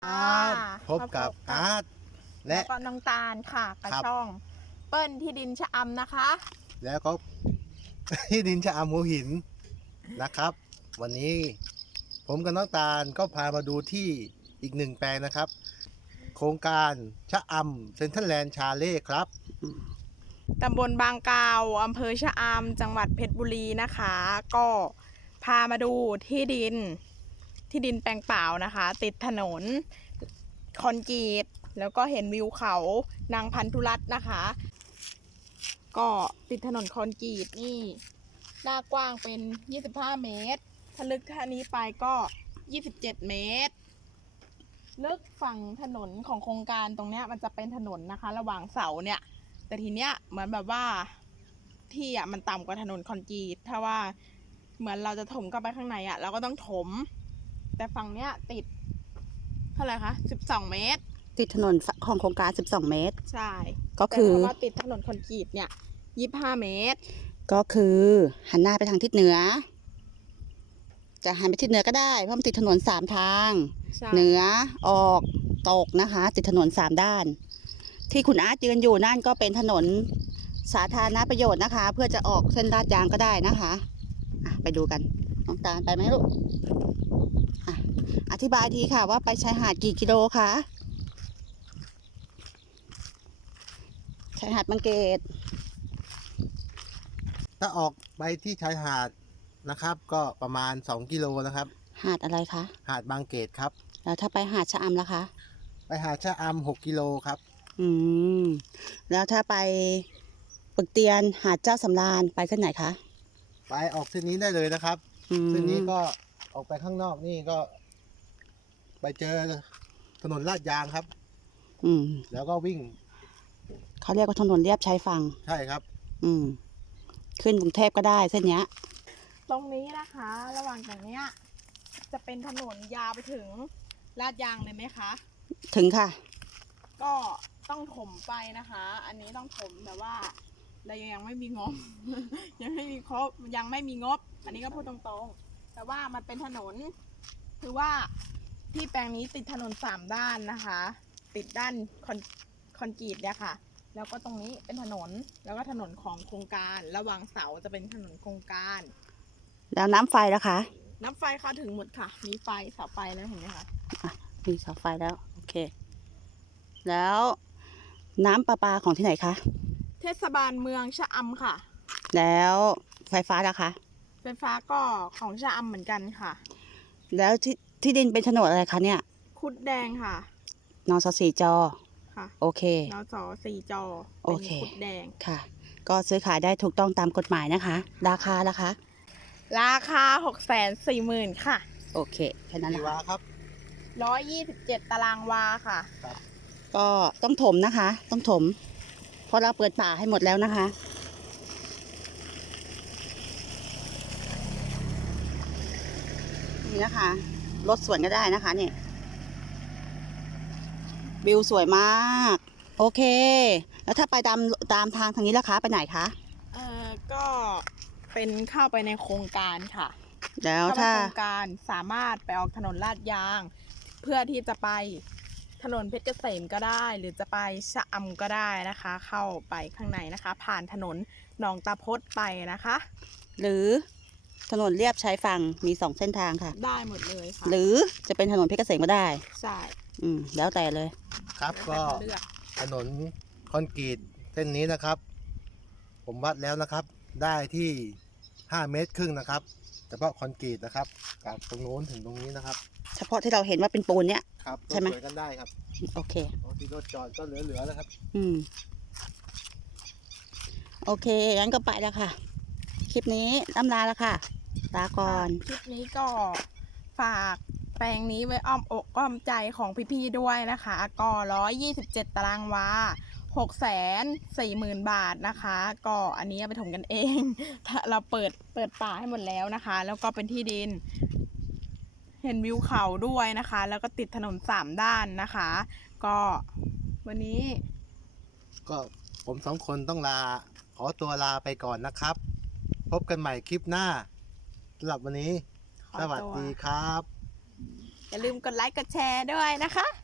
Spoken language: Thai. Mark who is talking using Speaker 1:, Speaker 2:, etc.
Speaker 1: พบกับอาร์ตและ
Speaker 2: ก็น้องตาลค่ะกับช่องเปิ้ลที่ดินชะอำนะคะ
Speaker 1: แล้วก็ ที่ดินชะอำหัวหินนะครับ วันนี้ผมกับน้องตาลก็พามาดูที่อีกหนึ่งแปลงนะครับ โครงการชะอำเซ็นทรัลแลนด์ชาเล่ครับ
Speaker 2: ตำบลบางกาวอำเภอชะอำจังหวัดเพชรบุรีนะคะ ก็พามาดูที่ดินแปลงเปล่านะคะ ติดถนนคอนกรีตแล้วก็เห็นวิวเขานางพันธุรัตน์นะคะ ก็ติดถนนคอนกรีตนี่หน้ากว้างเป็น25 เมตรถ้าลึกท่านี้ไปก็27 เมตรลึกฝั่งถนนของโครงการตรงเนี้ยมันจะเป็นถนนนะคะระหว่างเสาเนี่ยแต่ทีเนี้ยเหมือนแบบว่าที่อ่ะมันต่ำกว่าถนนคอนกรีตถ้าว่าเหมือนเราจะถมเข้าไปข้างในอ่ะเราก็ต้องถมแต่ฝั่งเนี้ยติดเท่าไหร่คะ12 เมตร
Speaker 3: ติดถนนของโครงการ12 เมตร
Speaker 2: ใช่
Speaker 3: ก็คือ
Speaker 2: แต่ว่าติดถนนคอนกรีตเนี่ย25 เมตร
Speaker 3: ก็คือหันหน้าไปทางทิศเหนือจะหันไปทิศเหนือก็ได้เพราะมันติดถนน3 ทางเหนือออกตกนะคะติดถนน3 ด้านที่คุณอาร์ตยืนอยู่นั่นก็เป็นถนนสาธารณประโยชน์นะคะเพื่อจะออกเส้นลาดยางก็ได้นะคะไปดูกันน้องตาลไปไหมลูกอธิบายทีค่ะว่าไปชายหาดกี่กิโลคะชายหาดบางเกต
Speaker 1: ถ้าออกไปที่ชายหาดนะครับก็ประมาณ2 กิโลนะครับ
Speaker 3: หาดอะไรคะ
Speaker 1: หาดบางเกตครับ
Speaker 3: แล้วถ้าไปหาดชะอำล่ะคะ
Speaker 1: ไปหาดชะอำ6 กิโลครับ
Speaker 3: แล้วถ้าไปปึกเตียนหาดเจ้าสำราญไปเส้นไหนคะ
Speaker 1: ไปออกเส้นนี้ได้เลยนะครับเส้นนี้ก็ออกไปข้างนอกนี่ก็ไปเจอถนนลาดยางครับแล้วก็วิ่ง
Speaker 3: เขาเรียกว่าถนนเลียบชายฝั่ง
Speaker 1: ใช่ครับ
Speaker 3: ขึ้นกรุงเทพก็ได้เส้นนี้
Speaker 2: ตรงนี้นะคะระหว่างตรงเนี้ยจะเป็นถนนยาวไปถึงลาดยางเลยไหมคะ
Speaker 3: ถึงค่ะ
Speaker 2: ก็ต้องถมไปนะคะอันนี้ต้องถมแต่ว่าเรายังไม่มีงบ ยังไม่มีงบอันนี้ก็พูดตรงๆแต่ว่ามันเป็นถนนคือว่าที่แปลงนี้ติดถนน3 ด้านนะคะติดด้านคอนกรีตเนี่ยค่ะแล้วก็ตรงนี้เป็นถนนแล้วก็ถนนของโครงการระหว่างเสาจะเป็นถนนโครงการ
Speaker 3: แล้วน้ำไฟล่ะคะ
Speaker 2: น้ำไฟเข้าถึงหมดค่ะมีไฟเสาไฟแล้วเห็นไหมคะ
Speaker 3: มีเสาไฟแล้วโอเคแล้วน้ำประปาของที่ไหนคะ
Speaker 2: เทศบาลเมืองชะอำค่ะ
Speaker 3: แล้วไฟฟ้าล่ะคะ
Speaker 2: ไฟฟ้าก็ของชะอำเหมือนกันค่ะ
Speaker 3: แล้วที่ดินเป็นโฉนดอะไรคะเนี่ย
Speaker 2: คุดแดงค่ะ
Speaker 3: นส4 จ
Speaker 2: ค่ะ
Speaker 3: โอเคน
Speaker 2: ส4 จ
Speaker 3: โอเค
Speaker 2: คุดแดง
Speaker 3: ค่ะก็ซื้อขายได้ถูกต้องตามกฎหมายนะคะราคาล่ะคะ
Speaker 2: ราคา640,000ค่ะ
Speaker 3: โอเคแค่นั้นแหละ
Speaker 1: วาครับ
Speaker 2: 127 ตารางวาค่ะ
Speaker 3: ก็ต้องถมนะคะต้องถมเพราะเราเปิดป่าให้หมดแล้วนะคะนี่นะคะรถสวนก็ได้นะคะเนี่ยวิวสวยมากโอเคแล้วถ้าไปตามทางนี้ล่ะคะไปไหนคะ
Speaker 2: ก็เป็นเข้าไปในโครงการค่ะ
Speaker 3: แล้วถ้า
Speaker 2: โครงการสามารถไปออกถนนลาดยางเพื่อที่จะไปถนนเพชรเกษมก็ได้หรือจะไปชะอำก็ได้นะคะเข้าไปข้างในนะคะผ่านถนนหนองตาพดไปนะคะ
Speaker 3: หรือถนนเลียบชายฝั่งมี2 เส้นทางค่ะ
Speaker 2: ได้หมดเลยค่ะ
Speaker 3: หรือจะเป็นถนนเพชรเกษมก็ได้
Speaker 2: ใช่
Speaker 3: แล้วแต่เลย
Speaker 1: ครับก็ถนนคอนกรีตเส้นนี้นะครับผมวัดแล้วนะครับได้ที่5 เมตรครึ่งนะครับเฉพาะคอนกรีตนะครับจากตรงโน้นถึงตรงนี้นะครับ
Speaker 3: เฉพาะที่เราเห็นว่าเป็นปูนเนี่ย
Speaker 1: ครับ
Speaker 3: ใช่ไหม
Speaker 1: กันได้ครับ
Speaker 3: โอเค
Speaker 1: ที่รถจอดก็เหลือแล้วครับ
Speaker 3: โอเคงั้นก็ไปแล้วค่ะคลิปนี้ล่ำลาแล้วค่ะลาก่อน
Speaker 2: คลิปนี้ก็ฝากแปลงนี้ไว้อ้อมอกอ้อมใจของพี่ๆด้วยนะคะก็127 ตารางวา640,000 บาทนะคะก็อันนี้ไปถมกันเองเราเปิดป่าให้หมดแล้วนะคะแล้วก็เป็นที่ดินเห็นวิวเขาด้วยนะคะแล้วก็ติดถนน3 ด้านนะคะก็วันนี้
Speaker 1: ก็ผม2 คนต้องขอตัวลาไปก่อนนะครับพบกันใหม่คลิปหน้าสำหรับวันนี้สวัสดีครับ
Speaker 2: อย่าลืมกดไลค์กดแชร์ด้วยนะคะ